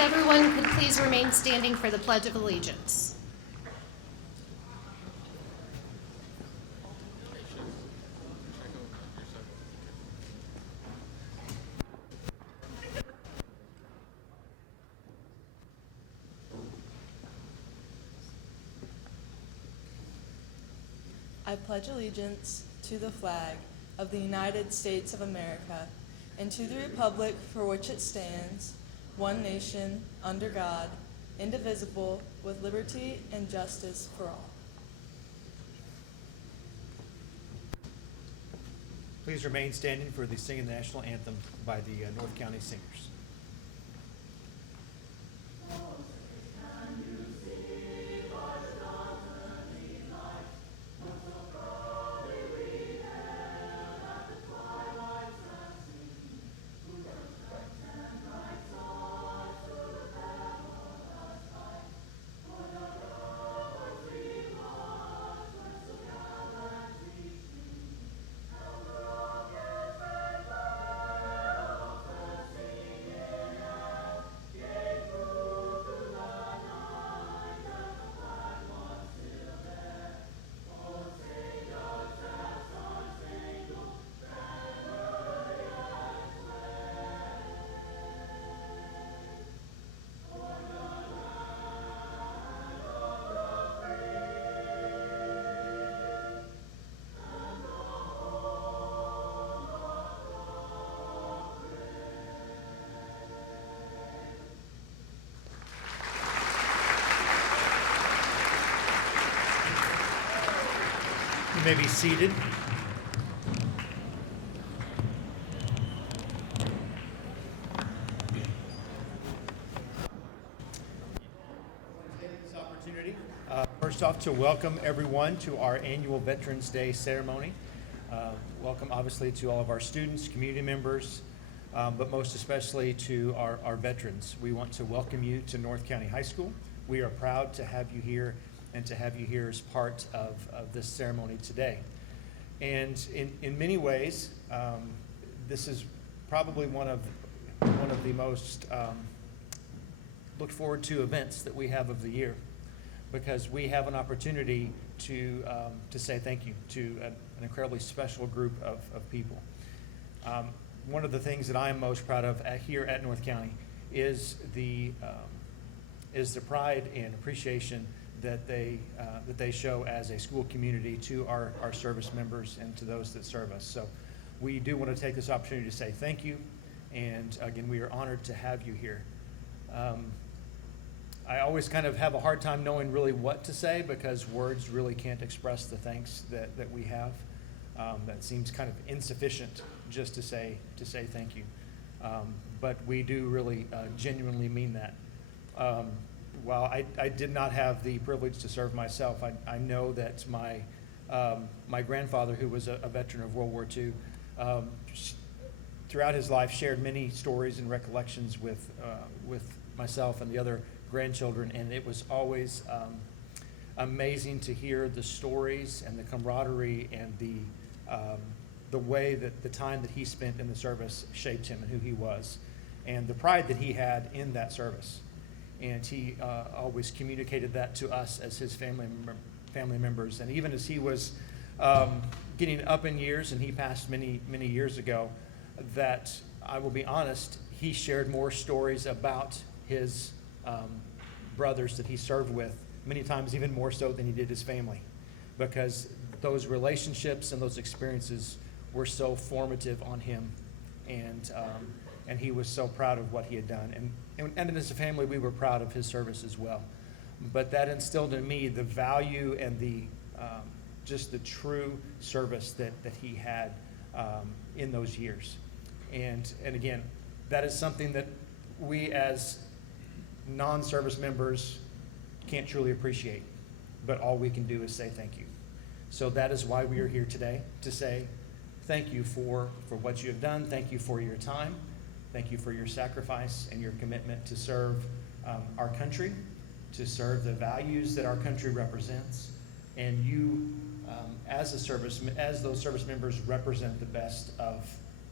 everyone could please remain standing for the Pledge of Allegiance. I pledge allegiance to the flag of the United States of America and to the republic for which it stands, one nation, under God, indivisible, with liberty and justice for all. Please remain standing for the singing national anthem by the North County Singers. You may be seated. This opportunity, first off, to welcome everyone to our annual Veterans Day ceremony. Welcome, obviously, to all of our students, community members, but most especially to our veterans. We want to welcome you to North County High School. We are proud to have you here and to have you here as part of this ceremony today. And in many ways, this is probably one of the most looked forward to events that we have of the year, because we have an opportunity to say thank you to an incredibly special group of people. One of the things that I am most proud of here at North County is the pride and appreciation that they show as a school community to our service members and to those that serve us. So we do want to take this opportunity to say thank you, and again, we are honored to have you here. I always kind of have a hard time knowing really what to say, because words really can't express the thanks that we have. That seems kind of insufficient just to say thank you. But we do really genuinely mean that. While I did not have the privilege to serve myself, I know that my grandfather, who was a veteran of World War II, throughout his life shared many stories and recollections with myself and the other grandchildren, and it was always amazing to hear the stories and the camaraderie and the way that the time that he spent in the service shaped him and who he was, and the pride that he had in that service. And he always communicated that to us as his family members. And even as he was getting up in years, and he passed many years ago, that I will be honest, he shared more stories about his brothers that he served with, many times even more so than he did his family, because those relationships and those experiences were so formative on him, and he was so proud of what he had done. And as a family, we were proud of his service as well. But that instilled in me the value and the just the true service that he had in those years. And again, that is something that we as non-service members can't truly appreciate, but all we can do is say thank you. So that is why we are here today, to say thank you for what you have done. Thank you for your time. Thank you for your sacrifice and your commitment to serve our country, to serve the values that our country represents. And you, as those service members, represent the best of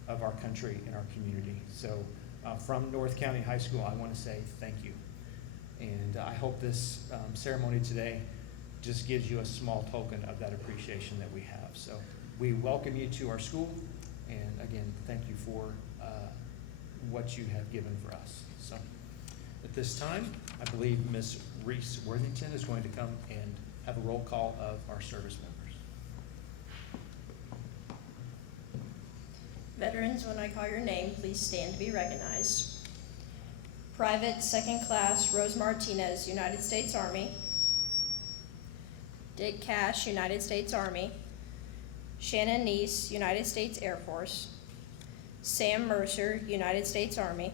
our country and our community. So from North County High School, I want to say thank you. And I hope this ceremony today just gives you a small token of that appreciation that we have. So we welcome you to our school, and again, thank you for what you have given for us. So at this time, I believe Ms. Reese Worthington is going to come and have a roll call of our service members. Veterans, when I call your name, please stand to be recognized. Private 2nd Class Rose Martinez, United States Army. Dick Cash, United States Army. Shannon Neese, United States Air Force. Sam Mercer, United States Army.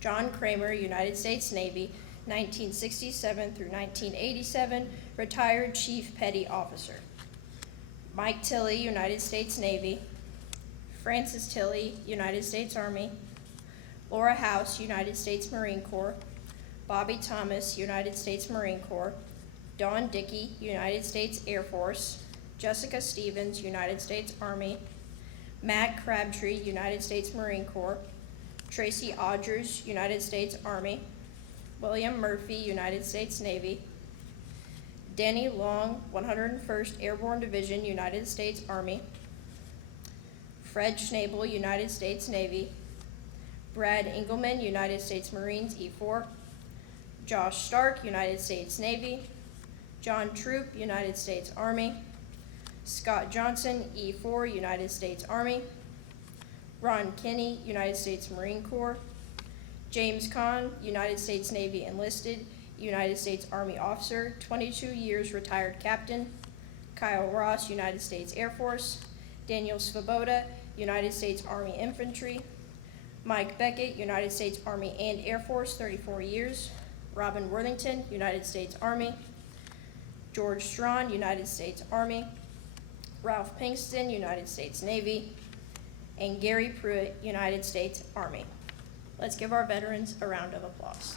John Kramer, United States Navy, 1967 through 1987, retired Chief Petty Officer. Mike Tilley, United States Navy. Francis Tilley, United States Army. Laura House, United States Marine Corps. Bobby Thomas, United States Marine Corps. Dawn Dickey, United States Air Force. Jessica Stevens, United States Army. Matt Crabtree, United States Marine Corps. Tracy Odgers, United States Army. William Murphy, United States Navy. Danny Long, 101st Airborne Division, United States Army. Fred Schnabel, United States Navy. Brad Engelman, United States Marines, E4. Josh Stark, United States Navy. John Troop, United States Army. Scott Johnson, E4, United States Army. Ron Kinney, United States Marine Corps. James Kahn, United States Navy enlisted, United States Army officer, 22 years retired captain. Kyle Ross, United States Air Force. Daniel Svoboda, United States Army Infantry. Mike Beckett, United States Army and Air Force, 34 years. Robin Worthington, United States Army. George Strawn, United States Army. Ralph Pinkston, United States Navy. And Gary Pruitt, United States Army. Let's give our veterans a round of applause.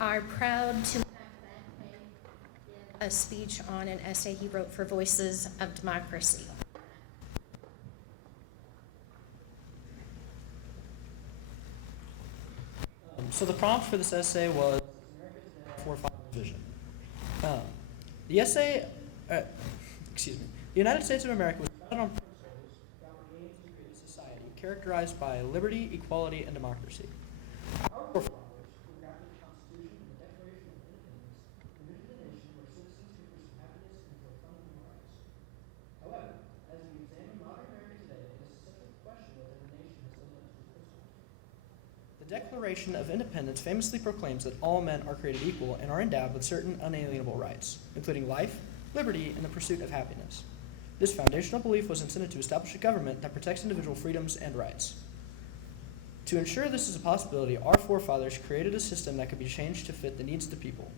are proud to have a speech on an essay he wrote for Voices of Democracy. So the prompt for this essay was Forefathers' Vision. The essay, the United States of America was founded on principles that were aimed to create a society characterized by liberty, equality, and democracy. Our forefathers who drafted the Constitution and the Declaration of Independence envisioned a nation where citizens could pursue happiness and enjoy fundamental rights. However, as we examine modern America today, it is a central question whether the nation has lived up to these principles. The Declaration of Independence famously proclaims that all men are created equal and are endowed with certain unalienable rights, including life, liberty, and the pursuit of happiness. This foundational belief was intended to establish a government that protects individual freedoms and rights. To ensure this is a possibility, our forefathers created a system that could be changed to fit the needs of the people.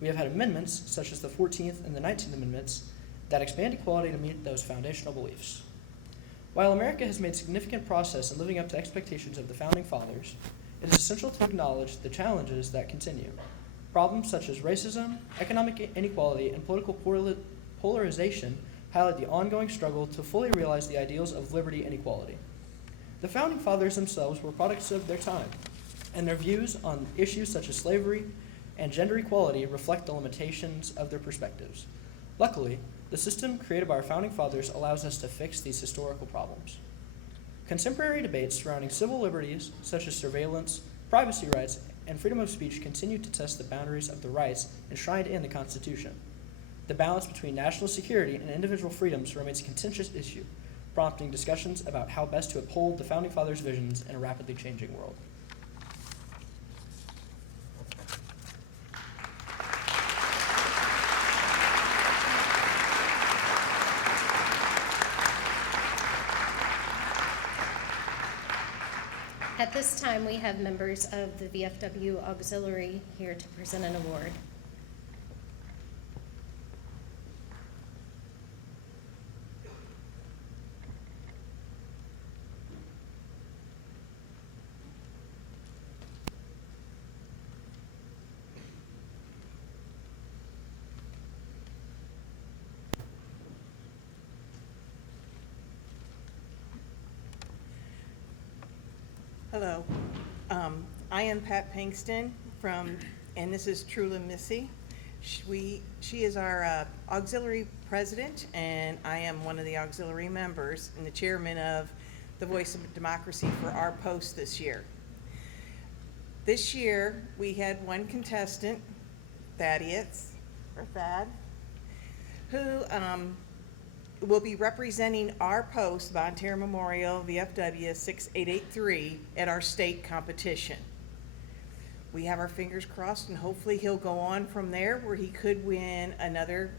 We have had amendments, such as the 14th and the 19th Amendments, that expand equality to meet those foundational beliefs. While America has made significant progress in living up to expectations of the Founding Fathers, it is essential to acknowledge the challenges that continue. Problems such as racism, economic inequality, and political polarization highlight the ongoing struggle to fully realize the ideals of liberty and equality. The Founding Fathers themselves were products of their time, and their views on issues such as slavery and gender equality reflect the limitations of their perspectives. Luckily, the system created by our Founding Fathers allows us to fix these historical problems. Contemporary debates surrounding civil liberties, such as surveillance, privacy rights, and freedom of speech, continue to test the boundaries of the rights enshrined in the Constitution. The balance between national security and individual freedoms remains a contentious issue, prompting discussions about how best to uphold the Founding Fathers' visions in a rapidly changing world. At this time, we have members of the VFW Auxiliary here to present an award. Hello, I am Pat Pinkston and this is Trula Missy. She is our auxiliary president, and I am one of the auxiliary members and the chairman of the Voice of Democracy for our post this year. This year, we had one contestant, Thad, who will be representing our post, Bonne Terre Memorial VFW 6883, at our state competition. We have our fingers crossed, and hopefully he'll go on from there where he could win another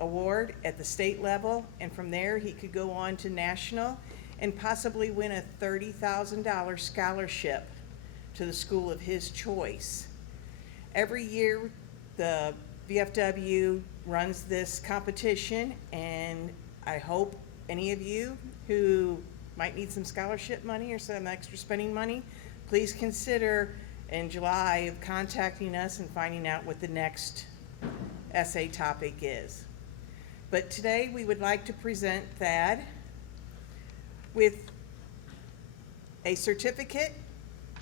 award at the state level, and from there he could go on to national and possibly win a $30,000 scholarship to the school of his choice. Every year the VFW runs this competition, and I hope any of you who might need some scholarship money or some extra spending money, please consider in July of contacting us and finding out what the next essay topic is. But today we would like to present Thad with a certificate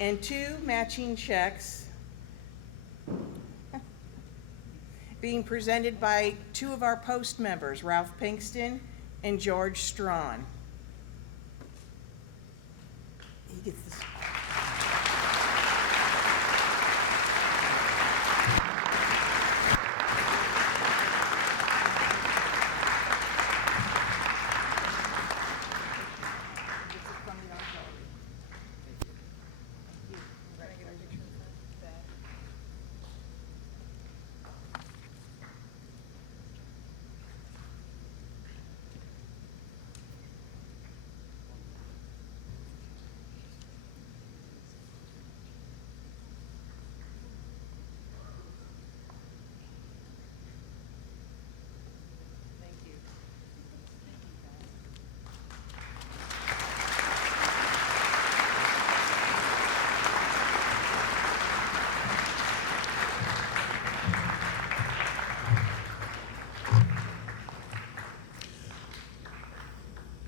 and 2 matching checks being presented by 2 of our post members, Ralph Pinkston and George Strawn. He gets this.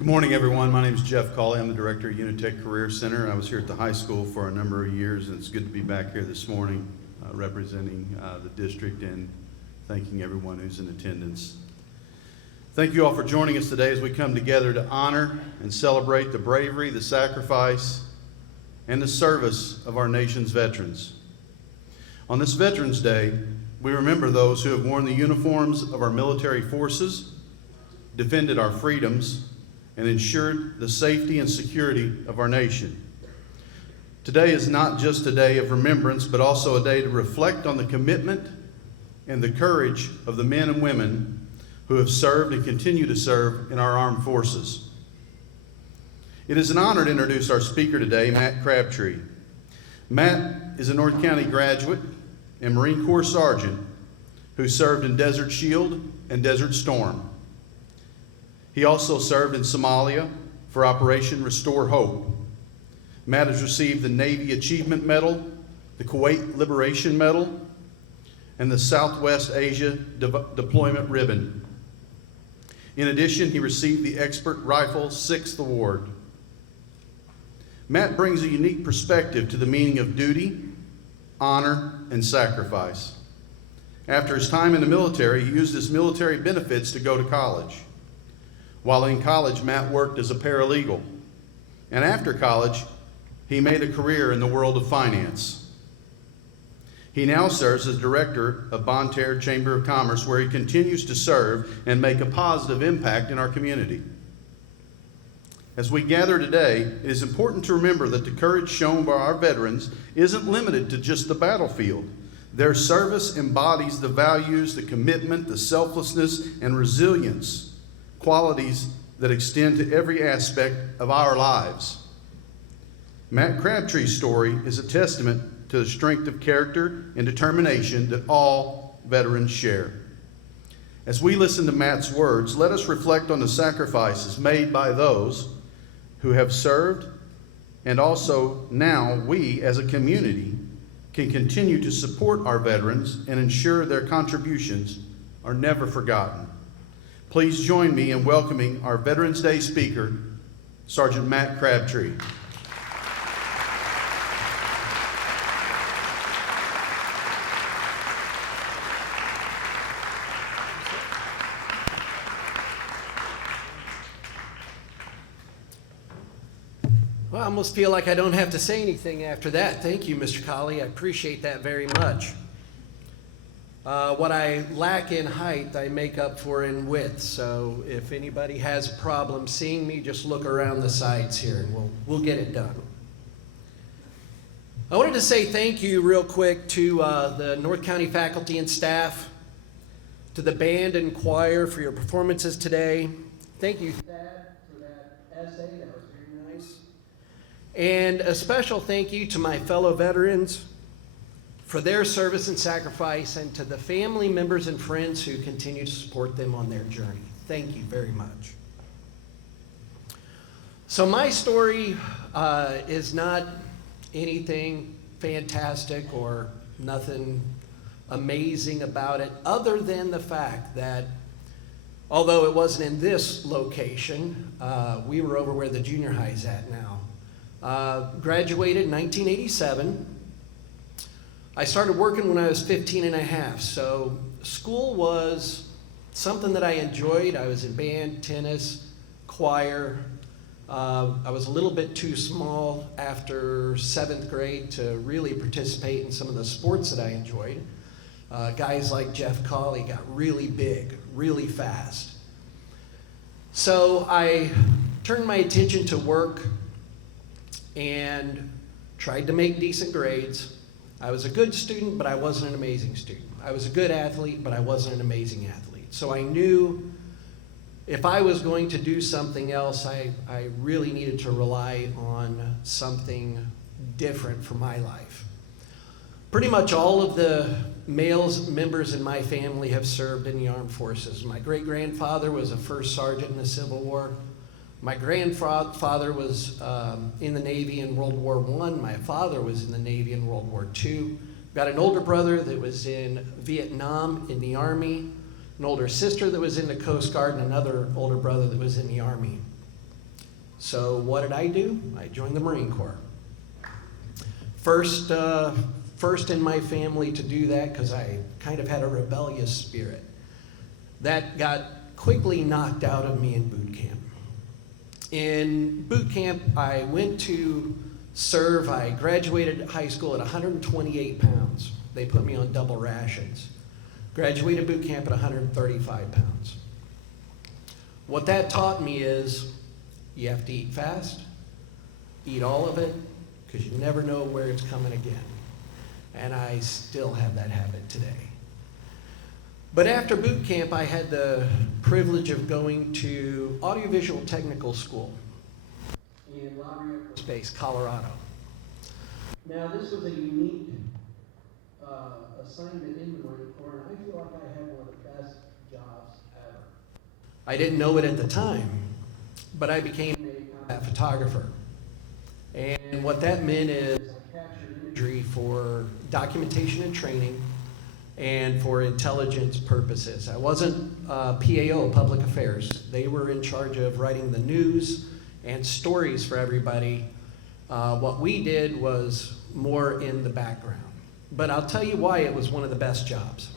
Good morning, everyone. My name is Jeff Cawley. I'm the director at UniTec Career Center. I was here at the high school for a number of years, and it's good to be back here this morning representing the district and thanking everyone who's in attendance. Thank you all for joining us today as we come together to honor and celebrate the bravery, the sacrifice, and the service of our nation's veterans. On this Veterans Day, we remember those who have worn the uniforms of our military forces, defended our freedoms, and ensured the safety and security of our nation. Today is not just a day of remembrance, but also a day to reflect on the commitment and the courage of the men and women who have served and continue to serve in our armed forces. It is an honor to introduce our speaker today, Matt Crabtree. Matt is a North County graduate and Marine Corps sergeant who served in Desert Shield and Desert Storm. He also served in Somalia for Operation Restore Hope. Matt has received the Navy Achievement Medal, the Kuwait Liberation Medal, and the Southwest Asia Deployment Ribbon. In addition, he received the Expert Rifle 6th Award. Matt brings a unique perspective to the meaning of duty, honor, and sacrifice. After his time in the military, he used his military benefits to go to college. While in college, Matt worked as a paralegal. And after college, he made a career in the world of finance. He now serves as director of Bonne Terre Chamber of Commerce, where he continues to serve and make a positive impact in our community. As we gather today, it is important to remember that the courage shown by our veterans isn't limited to just the battlefield. Their service embodies the values, the commitment, the selflessness, and resilience, qualities that extend to every aspect of our lives. Matt Crabtree's story is a testament to the strength of character and determination that all veterans share. As we listen to Matt's words, let us reflect on the sacrifices made by those who have served, and also now we as a community can continue to support our veterans and ensure their contributions are never forgotten. Please join me in welcoming our Veterans Day speaker, Sergeant Matt Crabtree. Well, I almost feel like I don't have to say anything after that. Thank you, Mr. Colley. I appreciate that very much. What I lack in height, I make up for in width. So if anybody has a problem seeing me, just look around the sides here and we'll get it done. I wanted to say thank you real quick to the North County faculty and staff, to the band and choir for your performances today. Thank you, Thad, for that essay. That was very nice. And a special thank you to my fellow veterans for their service and sacrifice, and to the family members and friends who continue to support them on their journey. Thank you very much. So my story is not anything fantastic or nothing amazing about it, other than the fact that although it wasn't in this location, we were over where the junior high is at now. Graduated in 1987. I started working when I was 15 and a half, so school was something that I enjoyed. I was in band, tennis, choir. I was a little bit too small after 7th grade to really participate in some of the sports that I enjoyed. Guys like Jeff Cawley got really big, really fast. So I turned my attention to work and tried to make decent grades. I was a good student, but I wasn't an amazing student. I was a good athlete, but I wasn't an amazing athlete. So I knew if I was going to do something else, I really needed to rely on something different for my life. Pretty much all of the members in my family have served in the armed forces. My great-grandfather was a first sergeant in the Civil War. My grandfather was in the Navy in World War I. My father was in the Navy in World War II. Got an older brother that was in Vietnam in the Army, an older sister that was in the Coast Guard, and another older brother that was in the Army. So what did I do? I joined the Marine Corps. First in my family to do that, because I kind of had a rebellious spirit. That got quickly knocked out of me in boot camp. In boot camp, I went to serve. I graduated high school at 128 pounds. They put me on double rations. Graduated boot camp at 135 pounds. What that taught me is you have to eat fast, eat all of it, because you never know where it's coming again. And I still have that habit today. But after boot camp, I had the privilege of going to audiovisual technical school in Lynae Dickenson, Colorado. Now, this was a unique assignment in the Marine Corps, and I feel like I had one of the best jobs ever. I didn't know it at the time, but I became a combat photographer. And what that meant is I captured imagery for documentation and training and for intelligence purposes. I wasn't PAO, Public Affairs. They were in charge of writing the news and stories for everybody. What we did was more in the background. But I'll tell you why it was one of the best jobs.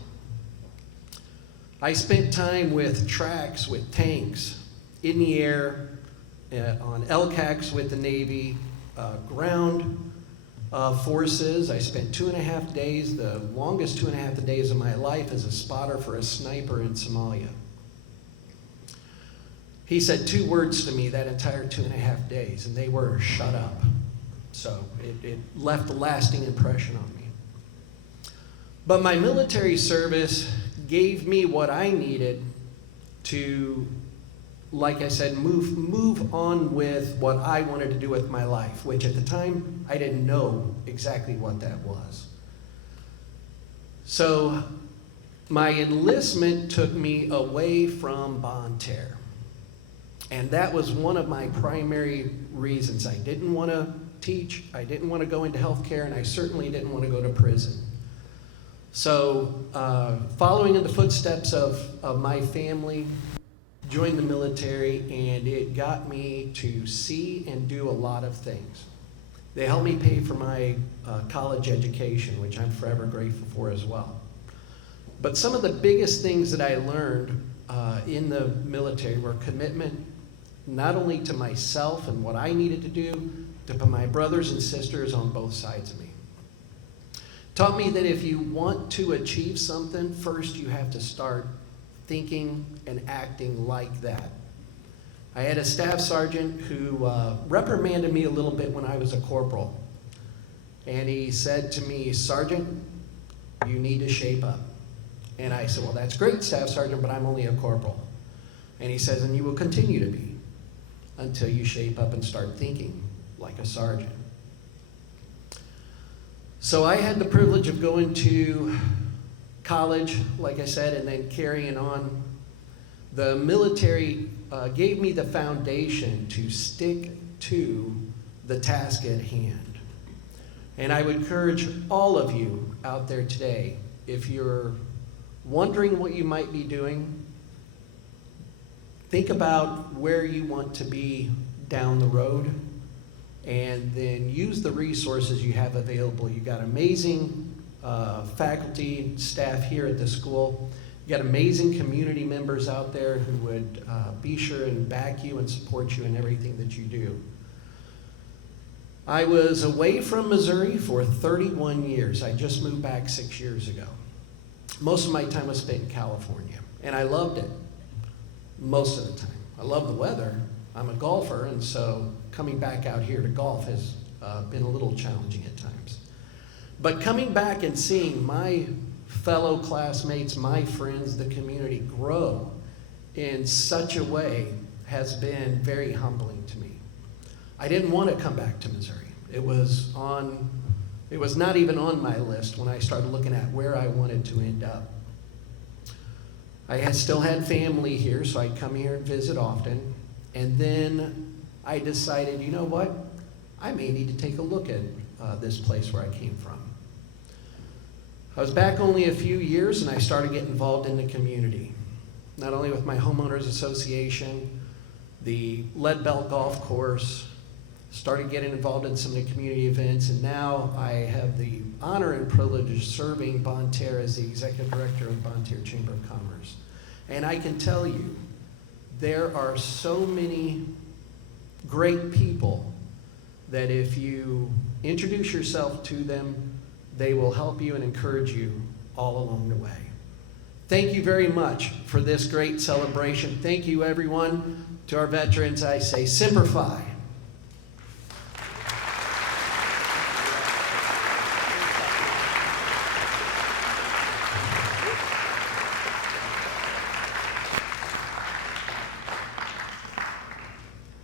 I spent time with tracks, with tanks, in the air, on LCACs with the Navy, ground forces. I spent 2.5 days, the longest 2.5 days of my life, as a spotter for a sniper in Somalia. He said 2 words to me that entire 2.5 days, and they were, "shut up." So it left a lasting impression on me. But my military service gave me what I needed to, like I said, move on with what I wanted to do with my life, which at the time, I didn't know exactly what that was. So my enlistment took me away from Bonne Terre. And that was one of my primary reasons. I didn't want to teach, I didn't want to go into healthcare, and I certainly didn't want to go to prison. So following in the footsteps of my family, joined the military, and it got me to see and do a lot of things. They helped me pay for my college education, which I'm forever grateful for as well. But some of the biggest things that I learned in the military were commitment, not only to myself and what I needed to do, to my brothers and sisters on both sides of me. Taught me that if you want to achieve something, first you have to start thinking and acting like that. I had a staff sergeant who reprimanded me a little bit when I was a corporal. And he said to me, "Sergeant, you need to shape up." And I said, "Well, that's great, Staff Sergeant, but I'm only a corporal." And he says, "And you will continue to be until you shape up and start thinking like a sergeant." So I had the privilege of going to college, like I said, and then carrying on. The military gave me the foundation to stick to the task at hand. And I would encourage all of you out there today, if you're wondering what you might be doing, think about where you want to be down the road, and then use the resources you have available. You've got amazing faculty, staff here at the school. You've got amazing community members out there who would be sure and back you and support you in everything that you do. I was away from Missouri for 31 years. I just moved back 6 years ago. Most of my time was spent in California, and I loved it most of the time. I love the weather. I'm a golfer, and so coming back out here to golf has been a little challenging at times. But coming back and seeing my fellow classmates, my friends, the community grow in such a way has been very humbling to me. I didn't want to come back to Missouri. It was not even on my list when I started looking at where I wanted to end up. I still had family here, so I'd come here and visit often. And then I decided, you know what? I may need to take a look at this place where I came from. I was back only a few years, and I started getting involved in the community. Not only with my homeowners association, the Lead Belt Golf Course, started getting involved in some of the community events, and now I have the honor and privilege of serving Bonne Terre as the Executive Director of Bonne Terre Chamber of Commerce. And I can tell you, there are so many great people that if you introduce yourself to them, they will help you and encourage you all along the way. Thank you very much for this great celebration. Thank you, everyone. To our veterans, I say, Semper Fi.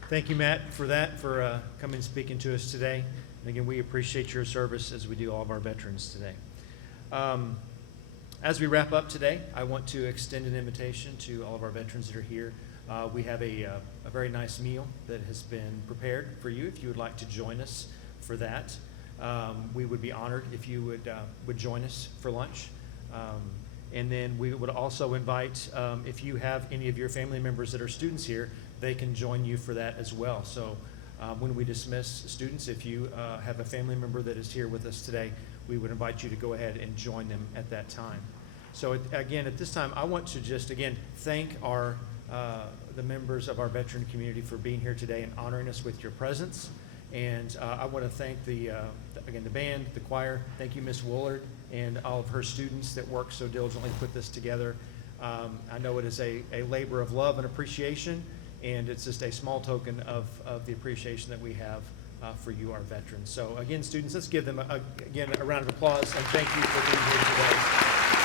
Thank you, Matt, for that, for coming and speaking to us today. And again, we appreciate your service as we do all of our veterans today. As we wrap up today, I want to extend an invitation to all of our veterans that are here. We have a very nice meal that has been prepared for you if you would like to join us for that. We would be honored if you would join us for lunch. And then we would also invite, if you have any of your family members that are students here, they can join you for that as well. So when we dismiss students, if you have a family member that is here with us today, we would invite you to go ahead and join them at that time. So again, at this time, I want to just, again, thank the members of our veteran community for being here today and honoring us with your presence. And I want to thank again, the band, the choir. Thank you, Miss Woolard, and all of her students that worked so diligently to put this together. I know it is a labor of love and appreciation, and it's just a small token of the appreciation that we have for you, our veterans. So again, students, let's give them, again, a round of applause, and thank you for being here today.